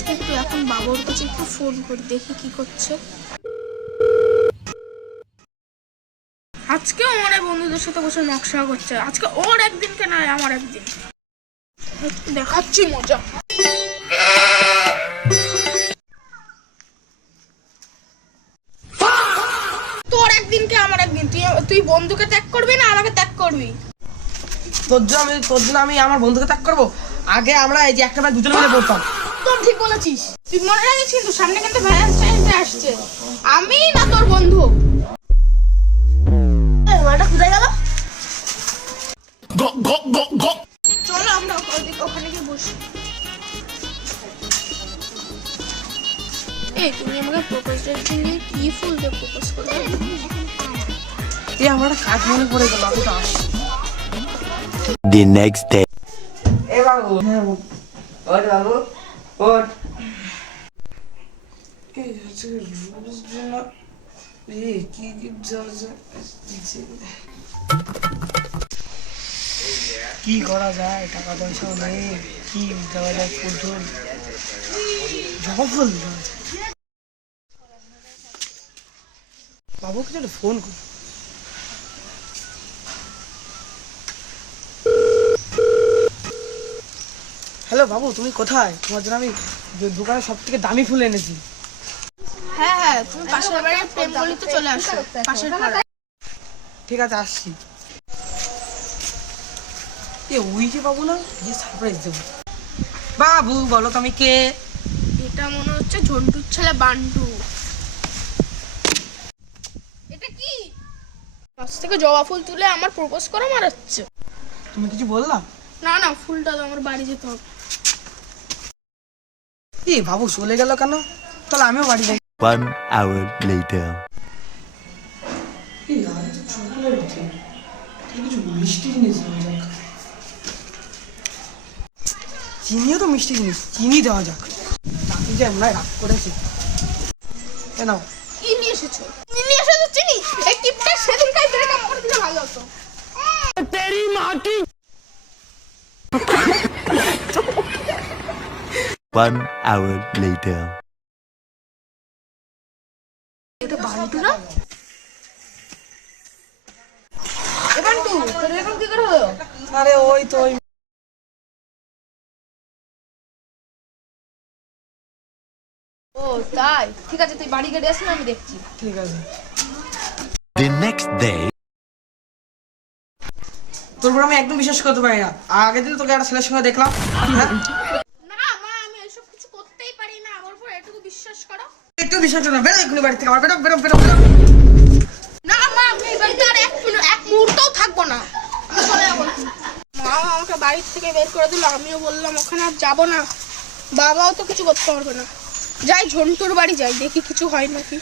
আজকে একটু এখন বাবুর কাছে একটু ফোন করে দেখি কি করছে। আজকে ওর বন্ধুদের সাথে বসে নকশা করছে। আজকে ওর একদিন কেন আমার একদিন দেখাচ্ছি মজা। তোর একদিন কে আমার একদিন, তুই বন্ধুকে ত্যাগ করবি না আমাকে ত্যাগ করবি? তোর জন্য আমি আমার বন্ধুকে ত্যাগ করবো? আগে আমরা এই যে একটা দুজনে মিলে পড়তাম। তোর ঠিক বলেছিস, তুই মনে রাখিস কিন্তু সামনে কিন্তু ভ্যালেন্টাইন ডে আসছে। আমি না তোর বন্ধু। মাটা কোথায় গেল? চলো আমরা ওখানে গিয়ে বসি। এই তুমি আমাকে প্রপোজের জন্য কি ফুল দিয়ে প্রপোজ করবে? এই আমার কাজ মনে পড়ে গেল, আমি তো আসি। The next day. এ বাবু, হ্যাঁ ওঠ বাবু, ওঠ। এই হচ্ছে রোজ জন্য কি কি করা যায়? টাকা পয়সাও নেই, কি দেওয়া যায়? ফুল টুল জবা ফুল বাবুকে যেন ফোন করি। হ্যালো বাবু, তুমি কোথায়? তোমার জন্য আমি দোকানে সব থেকে দামি ফুল এনেছি। হ্যাঁ হ্যাঁ, তুমি পাশের বাড়ির প্রেম গলিতে চলে আসো, পাশের পাড়ায়। ঠিক আছে, আসছি। এ ওই যে বাবু না, যে সারপ্রাইজ দেবো। বাবু বলো তো আমি কে? এটা মনে হচ্ছে ঝন্টুর ছেলে বান্টু। এটা কি? গাছ থেকে জবা ফুল তুলে আমার প্রপোজ করা মারাচ্ছে। তুমি কিছু বললা? না না, ফুলটা তো আমার বাড়ি যেতে হবে। এ বাবু চলে গেল কেন? তাহলে আমিও বাড়ি যাই। 1 hour later. চিনিও তো মিষ্টি জিনিস, চিনি দেওয়া যাক। চাকরি যে আমরা রাগ করেছি। নাও। কি নিয়ে এসেছো? কি নিয়ে এসেছো? চিনি? এই টিপটা সেদিনকাই ব্রেকআপ করে দিলে ভালো হতো। তেরি মা কি। 1 hour later. এটা বান্টু না? এ বান্টু, তোর এরকম কি করে হলো? আরে ওই তো ওই। ও তাই, ঠিক আছে তুই বাড়ি গিয়ে আসিস, আমি দেখছি। ঠিক আছে। The next day. তোর উপর আমি একদম বিশ্বাস করতে পারি না। আগের দিন তোকে একটা ছেলের সঙ্গে দেখলাম। হ্যাঁ? না মা, আমি এসব কিছু করতেই পারি না, আমার উপর এটুকু বিশ্বাস করো। একটু বিশ্বাস করো না। বেরো এক্ষুনি বাড়ি থেকে। আমার বেরো বেরো বেরো বেরো। না মা, আমি এই বাড়িতে আর এক মুহূর্তও থাকবো না, আমি চলে যাবো। মা আমাকে বাড়ি থেকে বের করে দিল, আমিও বললাম ওখানে আর যাবো না। বাবাও তো কিছু করতে পারবে না। যাই ঝন্টুর বাড়ি যাই, দেখি কিছু হয় নাকি।